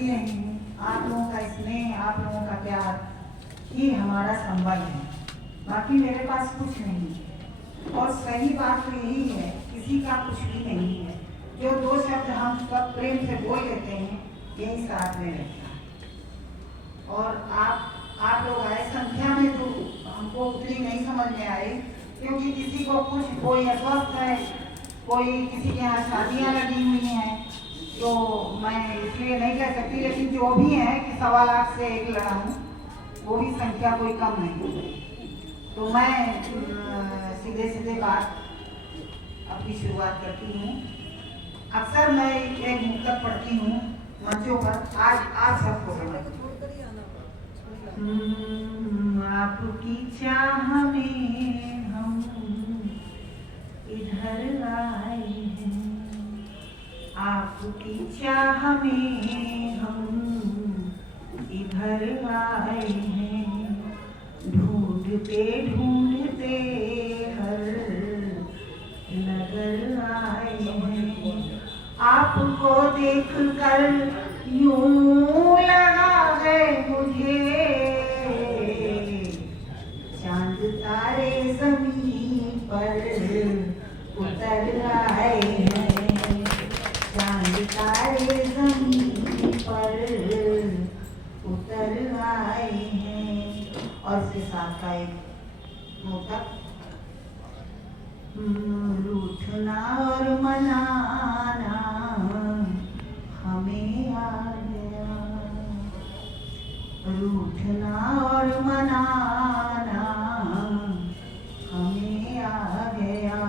करती रही हूँ। आप लोगों का स्नेह, आप लोगों का प्यार ही हमारा संबल है, बाकी मेरे पास कुछ नहीं है। और सही बात तो यही है, किसी का कुछ भी नहीं है। जो दो शब्द हम सब प्रेम से बोल लेते हैं, यही साथ में रहता है। और आप लोग आए संख्या में तो हमको उतनी नहीं समझ में आई, क्योंकि किसी को कुछ, कोई अस्वस्थ है, कोई किसी के यहाँ शादियाँ लगी हुई हैं, तो मैं इसलिए नहीं कह सकती। लेकिन जो भी है कि 1.25 लाख से 1 लड़ा हूँ, वो भी संख्या कोई कम नहीं। तो मैं सीधे सीधे बात अपनी शुरुआत करती हूँ। अक्सर मैं एक मुक्तक पढ़ती हूँ मंचों पर, आज सबको समझ आपकी चाह में हम इधर आए हैं, आपकी चाह में हम इधर आए हैं, ढूंढते ढूंढते हर नगर आए हैं, आपको देख कर यूं लगा है मुझे चांद तारे ज़मीन पर उतर आए हैं, चांद तारे ज़मीन पर उतर आए हैं। और इसके साथ का एक मुक्तक, रूठना और मनाना हमें आ गया, रूठना और मनाना हमें आ गया,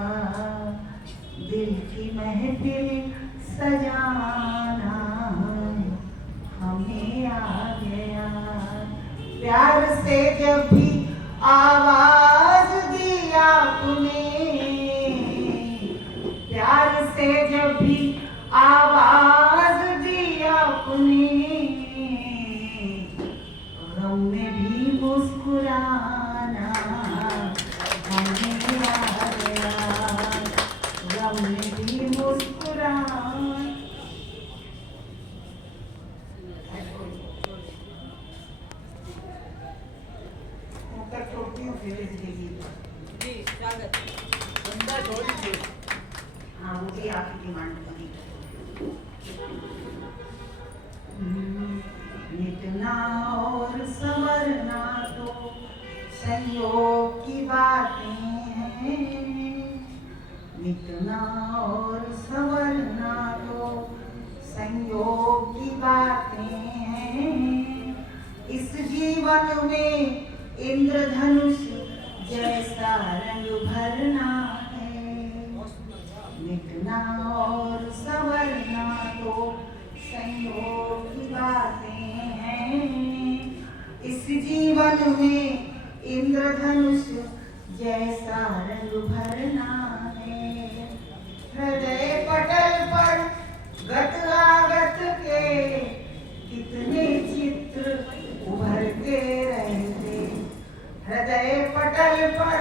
दिल की महफिल सजाना हमें आ गया। प्यार से जब भी आवाज दी आपने, प्यार से जब भी आवाज दी आपने, गम में भी मुस्कुराना हमें आ गया, गम में भी मुस्कुराना। छोड़ती हूँ फिर जी स्वागत छोड़ दीजिए। हाँ, वो भी आपकी डिमांड पूरी। मिटना और संवरना तो संयोग की बातें हैं, मिटना और संवरना तो संयोग की बातें हैं, इस जीवन में इंद्रधनुष जैसा रंग भरना है, मिटना और संवरना तो संयोग की बातें हैं, इस जीवन में इंद्रधनुष जैसा रंग भरना है। हृदय पटल पर गत आगत के कितने चित्र उभरते रहते, हृदय पटल पर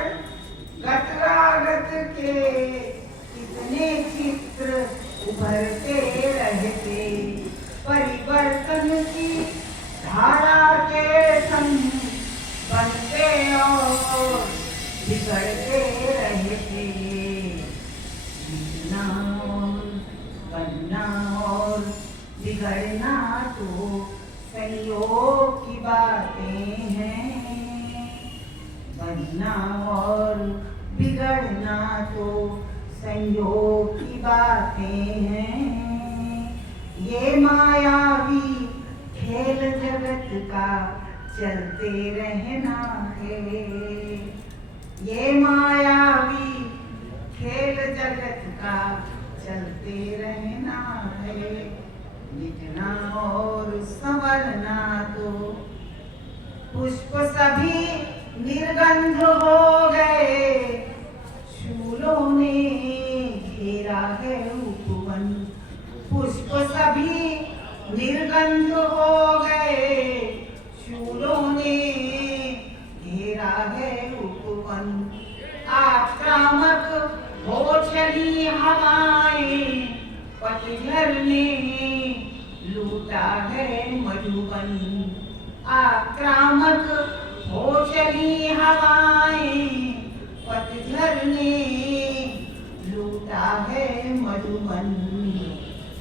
गत के कितने चित्र उभरते रहते, परिवर्तन की धारा के संग बनते और बिगड़ते रहते, बनना और बिगड़ना तो संयोग की बातें हैं, बनना और बिगड़ना तो संयोग की बातें हैं। ये मायावी खेल जगत का चलते रहना है, ये मायावी खेल जगत का चलते रहना है, मिटना और संवरना तो पुष्प सभी निर्गंध हो गए, शूलों ने घेरा है उपवन, पुष्प सभी निर्गंध हो गए, शूलों ने घेरा है उपवन, आक्रामक हो चली हवाएं, पतझड़ ने लूटा है मधुबन। आक्रामक हो चली हवाएं, पतझर ने लूटा है मधुबन।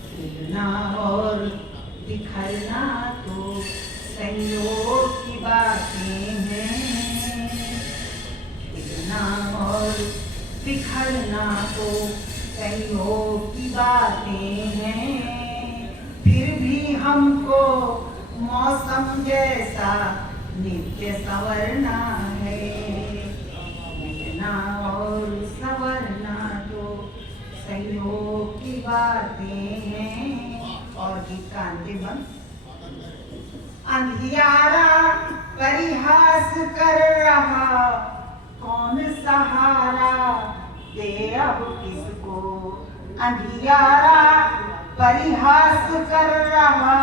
खिलना और बिखरना तो संयोग की बातें हैं। खिलना और बिखरना तो संयोग की बातें हैं। फिर भी हमको मौसम जैसा नित्य संवरना है। मिटना और संवरना तो संयोग की बातें हैं। और गीत का अंतिम अंश। अंधियारा परिहास कर रहा, कौन सहारा दे अब किसको। अंधियारा परिहास कर रहा,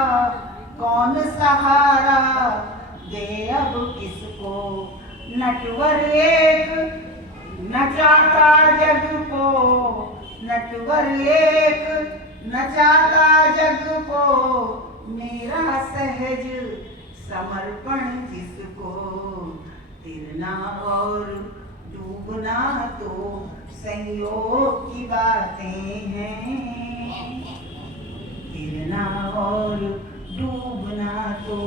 कौन सहारा दे अब किसको। नटवर एक नचाता जग को, नटवर एक नचाता जग को। मेरा सहज समर्पण जिसको। तिरना और डूबना तो संयोग की बातें हैं। तिरना और डूबना तो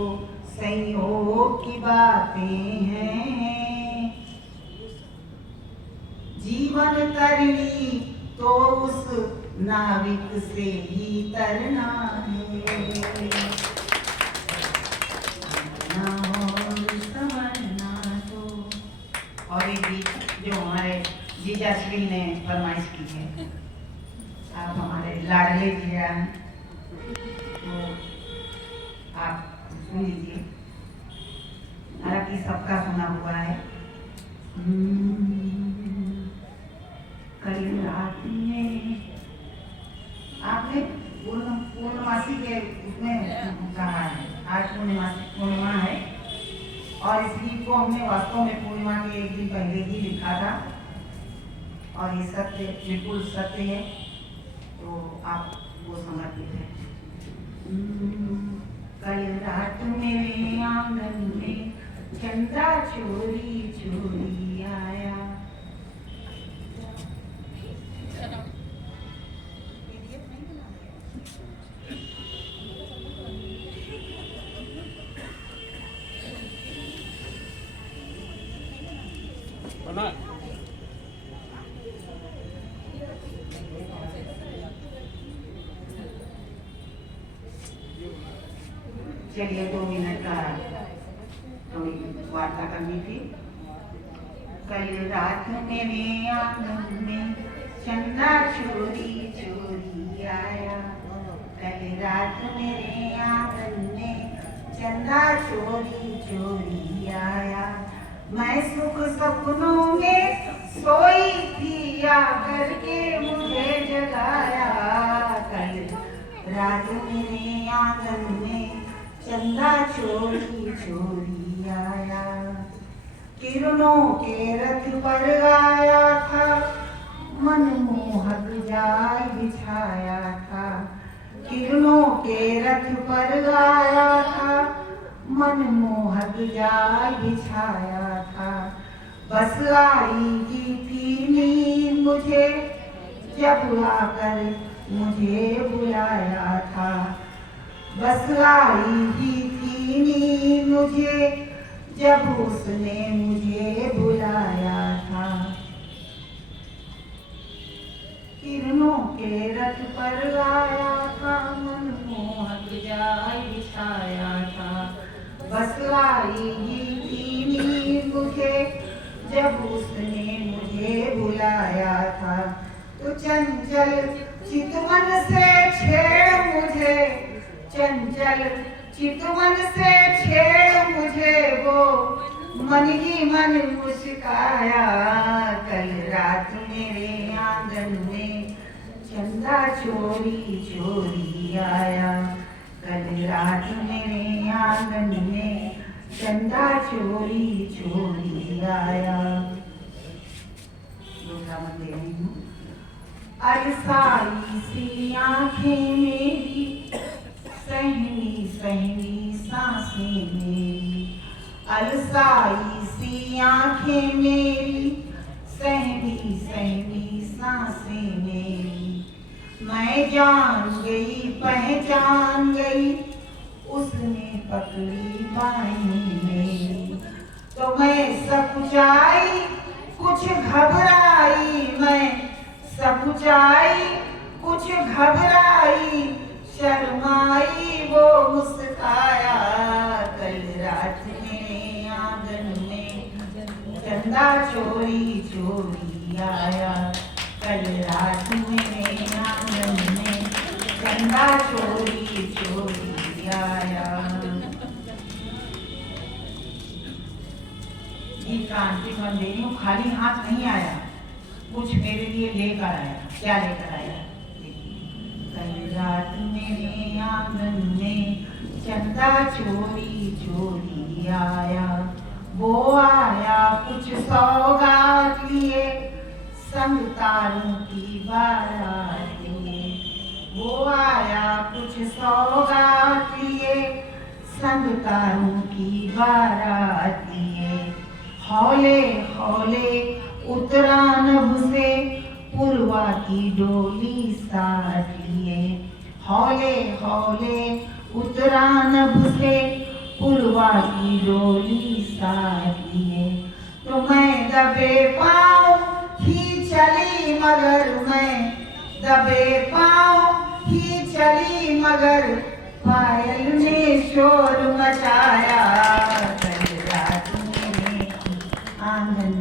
संयोग की बातें हैं। जीवन तरनी तो उस नाविक से ही तरना है। और एक गीत जो हमारे जीजा श्री ने फरमाइश की है, आप हमारे लाडले जीजा हैं, तो आप सुन लीजिए। हालांकि सबका सुना हुआ है। कल रात में आपने पूर्णमासी के उसमें कहा है। आज पूर्णिमा है और इस गीत को हमने वास्तव में पूर्णिमा के एक दिन पहले ही लिखा था और ये सत्य बिल्कुल सत्य है, तो आप वो समर्पित है। कल रात मेरे आंगन में चंदा चोरी चोरी आया। चलिए 2 मिनट का थोड़ी वार्ता करनी थी। कल रात मेरे आंगन में चंदा चोरी चोरी आया। कल रात मेरे आंगन में चंदा चोरी चोरी आया। मैं सुख सपनों में सोई थी, आकर के मुझे जगाया। कल रात मेरे आंगन में चंदा चोरी चोरी आया। किरणों के रथ पर आया था, मनमोहक जाल बिछाया था। किरणों के रथ पर आया था, मनमोहक जाल बिछाया था। बस आएगी थी नींद मुझे, जब आकर मुझे बुलाया था। बस आई ही थी नींद मुझे, जब उसने मुझे बुलाया था। किरणों के रथ पर आया था, मनमोहक जाल बिछाया था। बस आई ही थी नींद मुझे, जब उसने मुझे बुलाया था। तो चंचल चितवन से छेड़ मुझे, चंचल चितवन से छेड़ मुझे, वो मन ही मन मुस्काया। कल रात मेरे आंगन में चंदा चोरी चोरी आया। कल रात मेरे आंगन में चंदा चोरी चोरी आया। दूसरा मैं दे रही हूँ। अरसाई सी आंखें मेरी सहमी सहमी सांसें मेरी, अलसाई सी आंखें मेरी, सहमी सहमी सांसें मेरी। मैं जान गई पहचान गई, उसने पकड़ी बाहें मेरी। तो मैं सकुचाई कुछ घबराई, मैं सकुचाई कुछ घबराई, शर्माई वो मुस्काया। कल रात मेरे आंगन में चंदा चोरी चोरी आया, कल रात मेरे आंगन में चंदा चोरी चोरी आया। गीत का अंतिम मैं दे रही हूँ। खाली हाथ नहीं आया, कुछ मेरे लिए लेकर आया। क्या लेकर आया? कल रात मेरे आंगन में चंदा चोरी चोरी आया, वो आया कुछ सौगात लिए, संग तारों की बारात लिए। वो आया कुछ सौगात लिए, संग तारों की बारात लिए। हौले हौले उतरा नभ से पुरवा की डोली साथ लिए, हौले हौले उतरा नभ से पुरवा की डोली साथ लिए। तो मैं दबे पाँव ही चली मगर, मैं दबे पाँव ही चली मगर, पायल ने शोर मचाया। कल रात मेरे आंगन